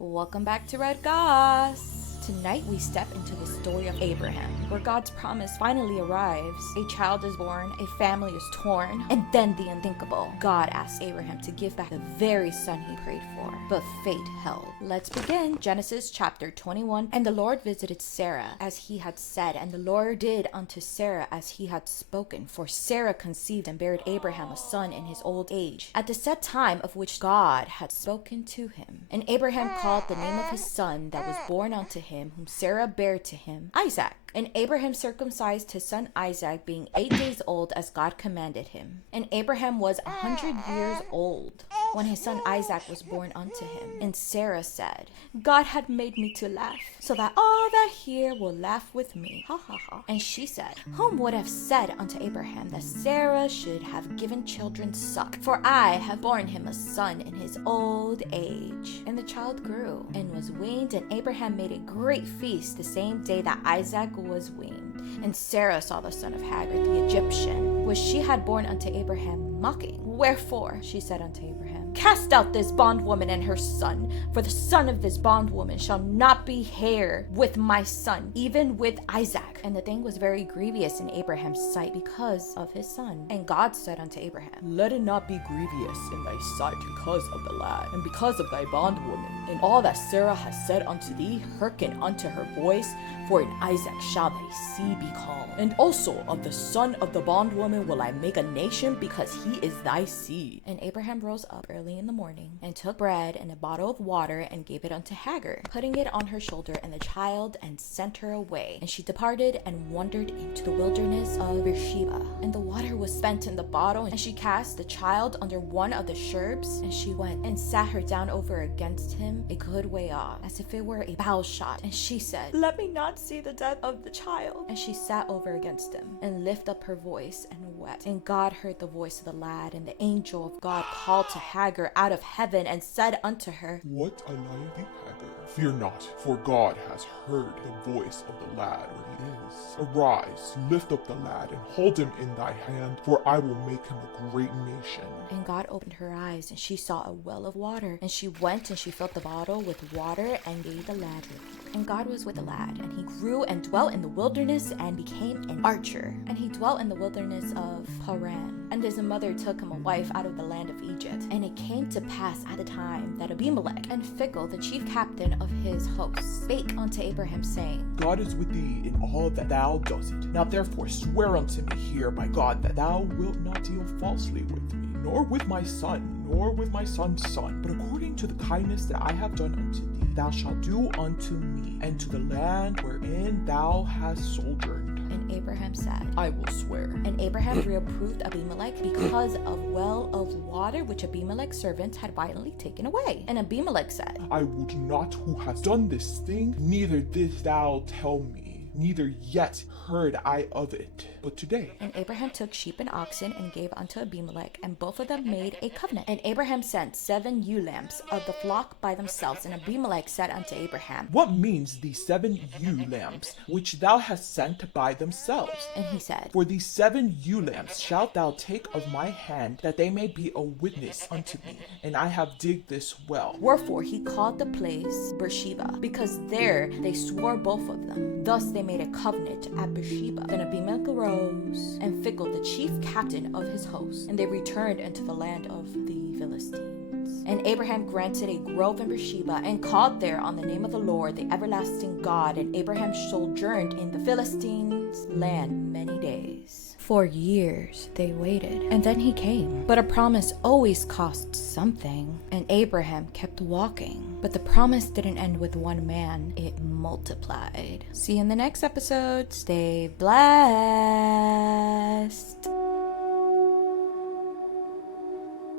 Welcome back to Red Goss. Tonight we step into the story of Abraham, where God's promise finally arrives. A child is born, a family is torn, and then the unthinkable. God asks Abraham to give back the very son he prayed for, but fate held. Let's begin. Genesis chapter 21. And the Lord visited Sarah as he had said, and the Lord did unto Sarah as he had spoken. For Sarah conceived and bare Abraham a son in his old age, at the set time of which God had spoken to him. And Abraham called the name of his son that was born unto him, whom Sarah bare to him, Isaac. And Abraham circumcised his son Isaac, being 8 days old, as God commanded him. And Abraham was 100 years old when his son Isaac was born unto him. And Sarah said, God had made me to laugh, so that all that hear will laugh with me. Ha ha ha. And she said, Whom would have said unto Abraham that Sarah should have given children suck? For I have borne him a son in his old age. And the child grew and was weaned, and Abraham made a great feast the same day that Isaac was weaned. And Sarah saw the son of Hagar the Egyptian, which she had borne unto Abraham, mocking. Wherefore she said unto Abraham, Cast out this bondwoman and her son, for the son of this bondwoman shall not be heir with my son, even with Isaac. And the thing was very grievous in Abraham's sight because of his son. And God said unto Abraham, Let it not be grievous in thy sight because of the lad, and because of thy bondwoman. In all that Sarah has said unto thee, hearken unto her voice, for in Isaac shall thy seed be called. And also of the son of the bondwoman will I make a nation, because he is thy seed. And Abraham rose up early in the morning, and took bread and a bottle of water, and gave it unto Hagar, putting it on her shoulder and the child, and sent her away. And she departed and wandered into the wilderness of Beersheba. And the water was spent in the bottle, and she cast the child under one of the sherbs, and she went and sat her down over against him a good way off, as if it were a bow shot. And she said, Let me not see the death of the child. And she sat over against him, and lifted up her voice, and wept. And God heard the voice of the lad, and the angel of God called to Hagar out of heaven, and said unto her, What allieth thee, Hagar? Fear not, for God has heard the voice of the lad where he is. Arise, lift up the lad, and hold him in thy hand, for I will make him a great nation. And God opened her eyes, and she saw a well of water. And she went and she filled the bottle with water, and gave the lad drink. And God was with the lad, and he grew and dwelt in the wilderness, and became an archer. And he dwelt in the wilderness of Paran. And his mother took him a wife out of the land of Egypt. And it came to pass at the time that Abimelech and Phicol, the chief captain of his host, spake unto Abraham, saying, God is with thee in all that thou doest. Now therefore swear unto me here by God that thou wilt not deal falsely with me, nor with my son, nor with my son's son, but according to the kindness that I have done unto thee, thou shalt do unto me, and to the land wherein thou hast sojourned. And Abraham said, I will swear. And Abraham reproved Abimelech because of well of water which Abimelech's servants had violently taken away. And Abimelech said, I would not who has done this thing, neither didst thou tell me, neither yet heard I of it, but today. And Abraham took sheep and oxen, and gave unto Abimelech, and both of them made a covenant. And Abraham sent 7 ewe lambs of the flock by themselves. And Abimelech said unto Abraham, What means these 7 ewe lambs, which thou hast sent by themselves? And he said, For these 7 ewe lambs shalt thou take of my hand, that they may be a witness unto me, and I have digged this well. Wherefore he called the place Beersheba, because there they swore both of them. Thus they made a covenant at Beersheba. Then Abimelech arose, and Phicol, the chief captain of his host, and they returned into the land of the Philistines. And Abraham granted a grove in Beersheba, and called there on the name of the Lord, the everlasting God. And Abraham sojourned in the Philistines' land many days. For years they waited, and then he came. But a promise always costs something, and Abraham kept walking. But the promise didn't end with one man, it multiplied. See you in the next episode. Stay blessed.